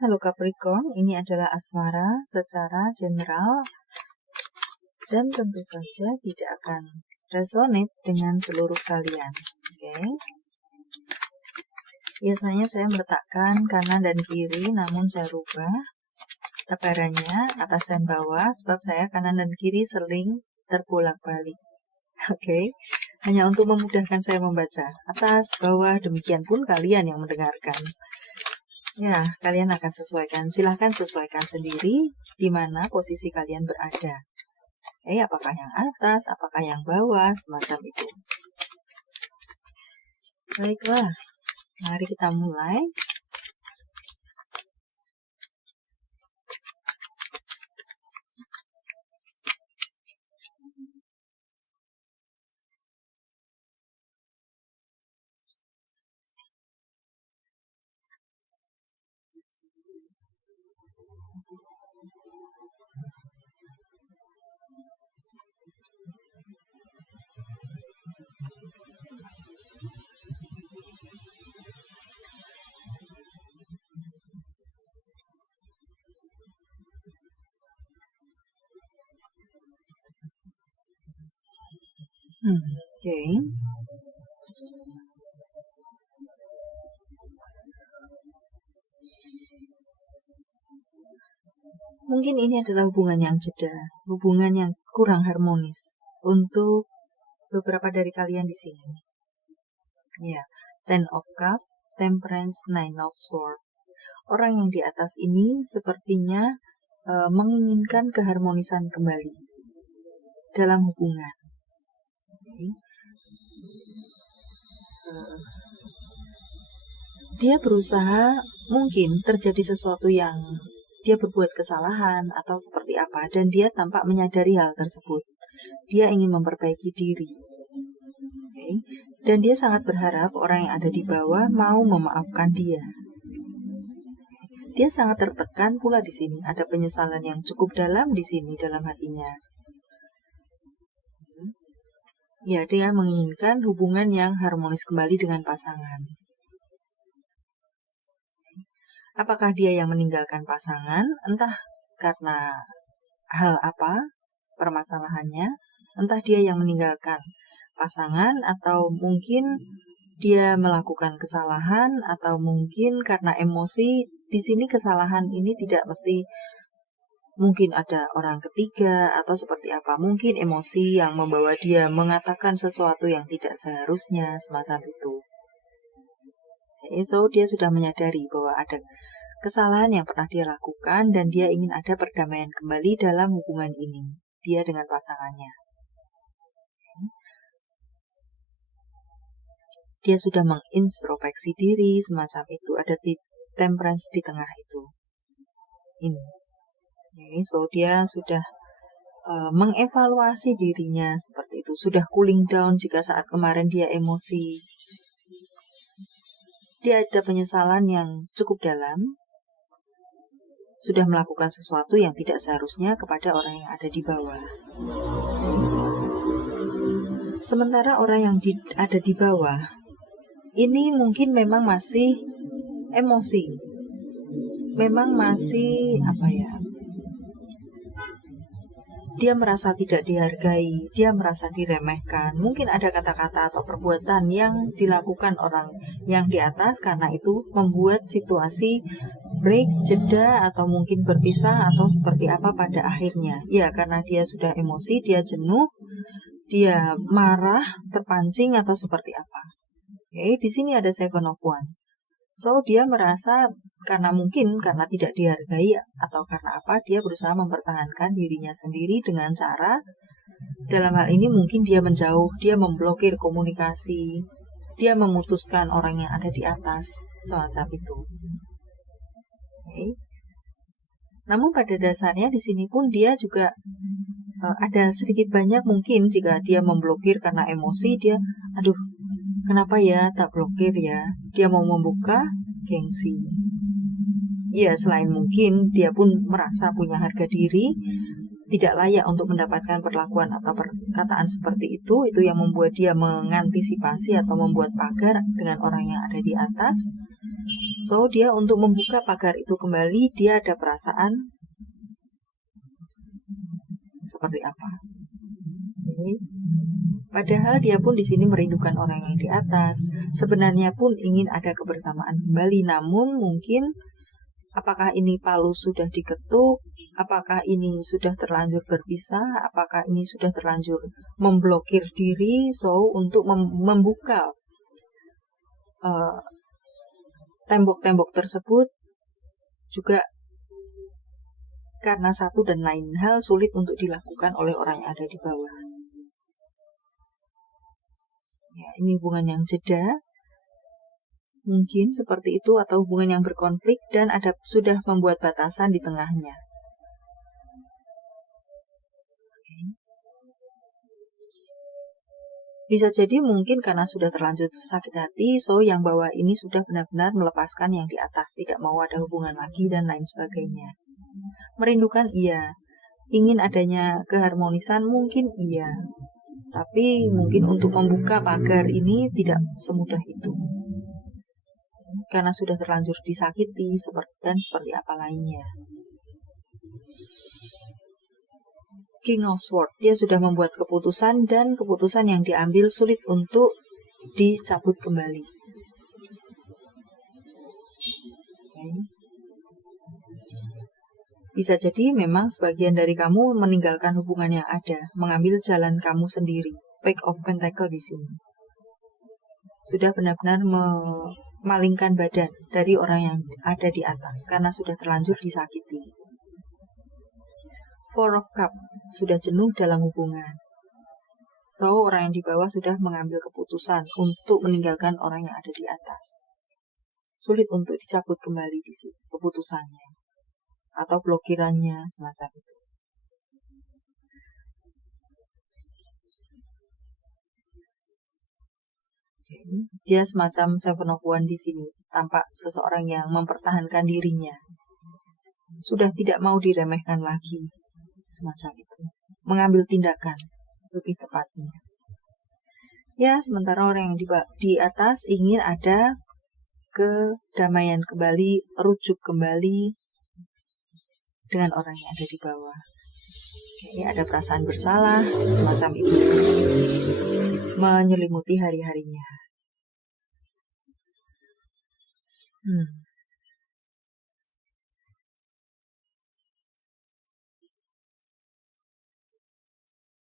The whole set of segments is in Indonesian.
Halo Capricorn, ini adalah asmara secara general dan tentu saja tidak akan resonate dengan seluruh kalian. Oke. Biasanya saya meletakkan kanan dan kiri, namun saya rubah lebarannya atas dan bawah sebab saya kanan dan kiri sering terbolak-balik. Oke. Hanya untuk memudahkan saya membaca atas, bawah, demikian pun kalian yang mendengarkan. Ya, kalian akan sesuaikan. Silahkan sesuaikan sendiri di mana posisi kalian berada. Apakah yang atas, apakah yang bawah, semacam itu. Baiklah, mari kita mulai. Oke. Mungkin ini adalah hubungan yang jeda, hubungan yang kurang harmonis untuk beberapa dari kalian di sini. Ya, Ten of Cups, Temperance, Nine of Swords. Orang yang di atas ini sepertinya menginginkan keharmonisan kembali dalam hubungan. Dia berusaha, mungkin terjadi sesuatu yang dia berbuat kesalahan atau seperti apa, dan dia tampak menyadari hal tersebut. Dia ingin memperbaiki diri. Dan dia sangat berharap orang yang ada di bawah mau memaafkan dia. Dia sangat tertekan pula di sini. Ada penyesalan yang cukup dalam di sini dalam hatinya. Ya, dia menginginkan hubungan yang harmonis kembali dengan pasangan. Apakah dia yang meninggalkan pasangan? Entah karena hal apa permasalahannya. Entah dia yang meninggalkan pasangan atau mungkin dia melakukan kesalahan atau mungkin karena emosi. Di sini kesalahan ini tidak mesti mungkin ada orang ketiga atau seperti apa. Mungkin emosi yang membawa dia mengatakan sesuatu yang tidak seharusnya, semacam itu. So, dia sudah menyadari bahwa ada kesalahan yang pernah dia lakukan dan dia ingin ada perdamaian kembali dalam hubungan ini. Dia dengan pasangannya. Dia sudah mengintrospeksi diri, semacam itu. Ada temperance di tengah itu. Ini. So, dia sudah mengevaluasi dirinya seperti itu. Sudah cooling down jika saat kemarin dia emosi. Dia ada penyesalan yang cukup dalam. Sudah melakukan sesuatu yang tidak seharusnya kepada orang yang ada di bawah. Sementara orang yang ada di bawah, ini mungkin memang masih emosi. Memang masih dia merasa tidak dihargai, dia merasa diremehkan. Mungkin ada kata-kata atau perbuatan yang dilakukan orang yang di atas, karena itu membuat situasi break, jeda, atau mungkin berpisah, atau seperti apa pada akhirnya. Ya, karena dia sudah emosi, dia jenuh, dia marah, terpancing, atau seperti apa. Di sini ada Seven of Wands. So, dia merasa karena tidak dihargai atau karena apa, dia berusaha mempertahankan dirinya sendiri dengan cara, dalam hal ini mungkin dia menjauh, dia memblokir komunikasi, dia memutuskan orang yang ada di atas, semacam itu. Namun pada dasarnya di sini pun dia juga ada sedikit banyak mungkin jika dia memblokir karena emosi, dia kenapa ya tak blokir ya? Dia mau membuka gengsi. Ya, selain mungkin dia pun merasa punya harga diri, tidak layak untuk mendapatkan perlakuan atau perkataan seperti itu yang membuat dia mengantisipasi atau membuat pagar dengan orang yang ada di atas. So, dia untuk membuka pagar itu kembali, dia ada perasaan seperti apa. Okay. Padahal dia pun di sini merindukan orang yang di atas. Sebenarnya pun ingin ada kebersamaan kembali, namun mungkin apakah ini palu sudah diketuk, apakah ini sudah terlanjur berpisah, apakah ini sudah terlanjur memblokir diri. So, untuk membuka tembok-tembok tersebut juga karena satu dan lain hal sulit untuk dilakukan oleh orang yang ada di bawah. Ya, ini hubungan yang jeda, mungkin seperti itu, atau hubungan yang berkonflik dan sudah membuat batasan di tengahnya. Bisa jadi mungkin karena sudah terlanjur sakit hati, so yang bawah ini sudah benar-benar melepaskan yang di atas, tidak mau ada hubungan lagi dan lain sebagainya. Merindukan iya, ingin adanya keharmonisan mungkin iya, tapi mungkin untuk membuka pagar ini tidak semudah itu. Karena sudah terlanjur disakiti dan seperti apa lainnya. King of Swords, dia sudah membuat keputusan dan keputusan yang diambil sulit untuk dicabut kembali. Okay. Bisa jadi memang sebagian dari kamu meninggalkan hubungan yang ada, mengambil jalan kamu sendiri. Page of Pentacle di sini. Sudah benar-benar memalingkan badan dari orang yang ada di atas karena sudah terlanjur disakiti. Four of Cups, sudah jenuh dalam hubungan. So, orang yang di bawah sudah mengambil keputusan untuk meninggalkan orang yang ada di atas. Sulit untuk dicabut kembali di situ keputusannya atau blokirannya, semacam itu. Dia semacam Seven of Wands di sini, tampak seseorang yang mempertahankan dirinya. Sudah tidak mau diremehkan lagi, semacam itu. Mengambil tindakan, lebih tepatnya. Ya, sementara orang yang di atas ingin ada kedamaian kembali, rujuk kembali dengan orang yang ada di bawah. Oke, ada perasaan bersalah, semacam itu. Menyelimuti hari-harinya.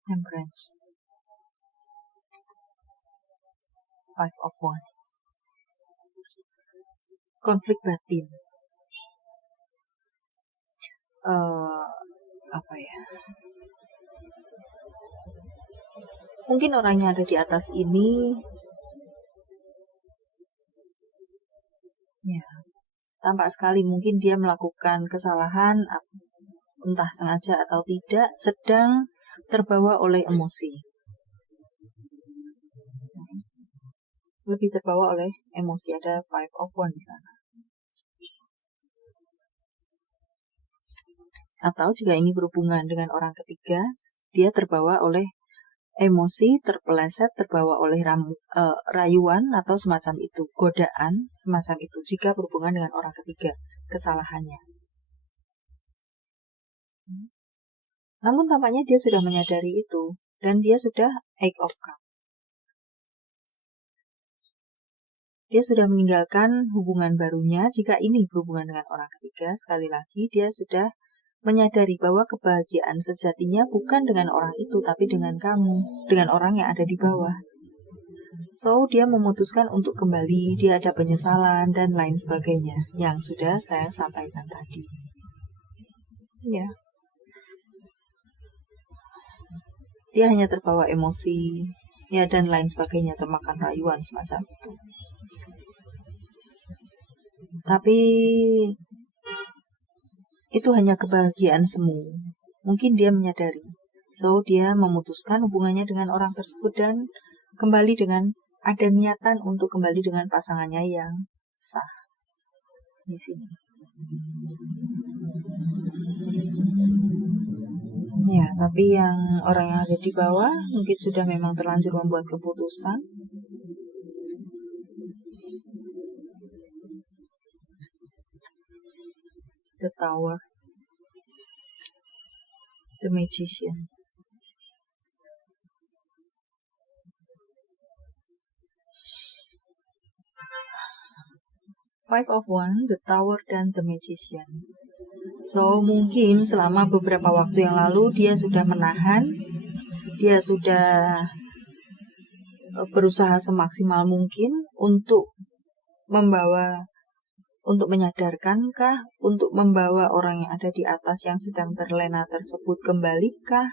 Temperance. Five of Wands. Konflik batin. Apa ya? Mungkin orang yang ada di atas ini ya, tampak sekali mungkin dia melakukan kesalahan entah sengaja atau tidak, sedang terbawa oleh emosi. Lebih terbawa oleh emosi, ada Five of Wands di sana. Atau jika ini berhubungan dengan orang ketiga, dia terbawa oleh emosi, terpeleset, terbawa oleh rayuan atau semacam itu, godaan, semacam itu, jika berhubungan dengan orang ketiga, kesalahannya. Namun tampaknya dia sudah menyadari itu, dan dia sudah Eight of Cups. Dia sudah meninggalkan hubungan barunya, jika ini berhubungan dengan orang ketiga, sekali lagi dia sudah menyadari bahwa kebahagiaan sejatinya bukan dengan orang itu, tapi dengan kamu, dengan orang yang ada di bawah. So, dia memutuskan untuk kembali, dia ada penyesalan, dan lain sebagainya, yang sudah saya sampaikan tadi. Ya. Dia hanya terbawa emosi, ya, dan lain sebagainya, termakan rayuan, semacam itu. Tapi itu hanya kebahagiaan semu. Mungkin dia menyadari. So, dia memutuskan hubungannya dengan orang tersebut dan kembali dengan ada niatan untuk kembali dengan pasangannya yang sah. Di sini. Ya, tapi yang orang yang ada di bawah mungkin sudah memang terlanjur membuat keputusan. The Tower, The Magician. Five of Wands, The Tower, dan The Magician. So, mungkin selama beberapa waktu yang lalu dia sudah menahan, dia sudah berusaha semaksimal mungkin untuk menyadarkankah, untuk membawa orang yang ada di atas yang sedang terlena tersebut kembalikah?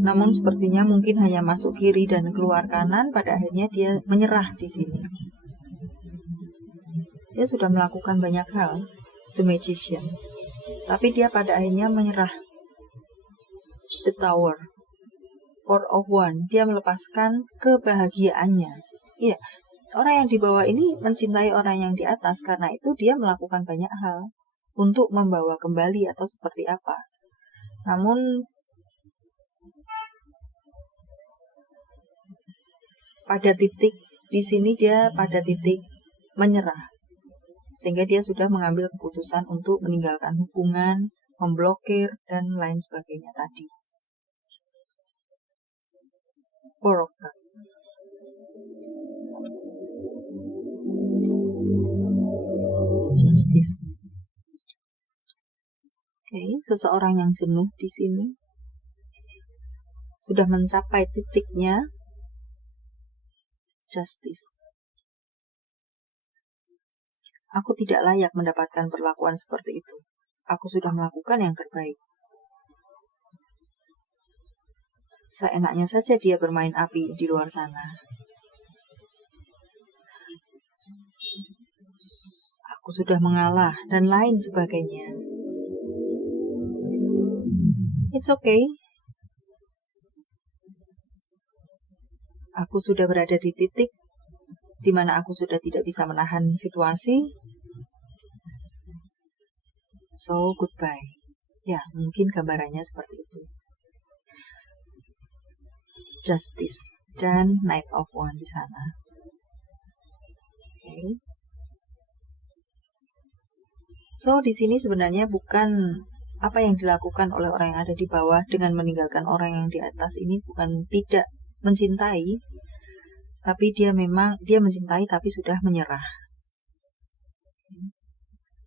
Namun sepertinya mungkin hanya masuk kiri dan keluar kanan, pada akhirnya dia menyerah di sini. Dia sudah melakukan banyak hal, The Magician, tapi dia pada akhirnya menyerah. The Tower, Four of Wands, dia melepaskan kebahagiaannya. Iya, orang yang di bawah ini mencintai orang yang di atas, karena itu dia melakukan banyak hal untuk membawa kembali atau seperti apa. Namun pada titik di sini dia pada titik menyerah, sehingga dia sudah mengambil keputusan untuk meninggalkan hubungan, memblokir, dan lain sebagainya tadi. Four of Cups. Justice. Oke, seseorang yang jenuh di sini sudah mencapai titiknya. Justice. Aku tidak layak mendapatkan perlakuan seperti itu. Aku sudah melakukan yang terbaik. Seenaknya saja dia bermain api di luar sana. Aku sudah mengalah dan lain sebagainya. It's okay. Aku sudah berada di titik di mana aku sudah tidak bisa menahan situasi. So, goodbye. Ya, mungkin gambarannya seperti itu. Justice dan Knight of Wands di sana. Okay. So, di sini sebenarnya bukan apa yang dilakukan oleh orang yang ada di bawah dengan meninggalkan orang yang di atas ini bukan tidak mencintai, tapi dia mencintai tapi sudah menyerah.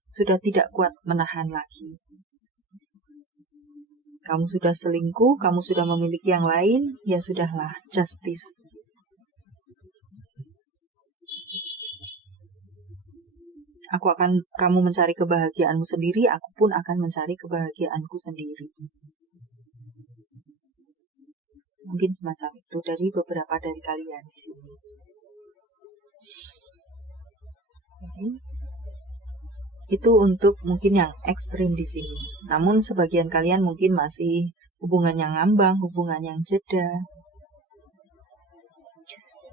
Sudah tidak kuat menahan lagi. Kamu sudah selingkuh, kamu sudah memiliki yang lain, ya sudahlah, justice. Kamu mencari kebahagiaanmu sendiri, aku pun akan mencari kebahagiaanku sendiri. Mungkin semacam itu dari beberapa dari kalian di sini. Okay. Itu untuk mungkin yang ekstrim di sini. Namun sebagian kalian mungkin masih hubungan yang ngambang, hubungan yang jeda.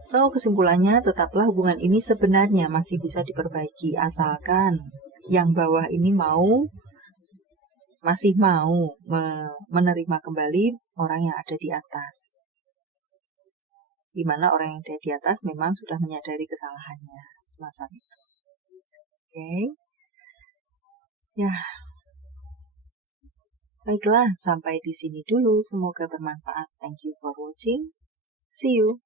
So, kesimpulannya tetaplah hubungan ini sebenarnya masih bisa diperbaiki asalkan yang bawah ini masih mau menerima kembali orang yang ada di atas. Di mana orang yang ada di atas memang sudah menyadari kesalahannya, semacam itu. Oke. Ya. Baiklah, sampai di sini dulu. Semoga bermanfaat. Thank you for watching. See you.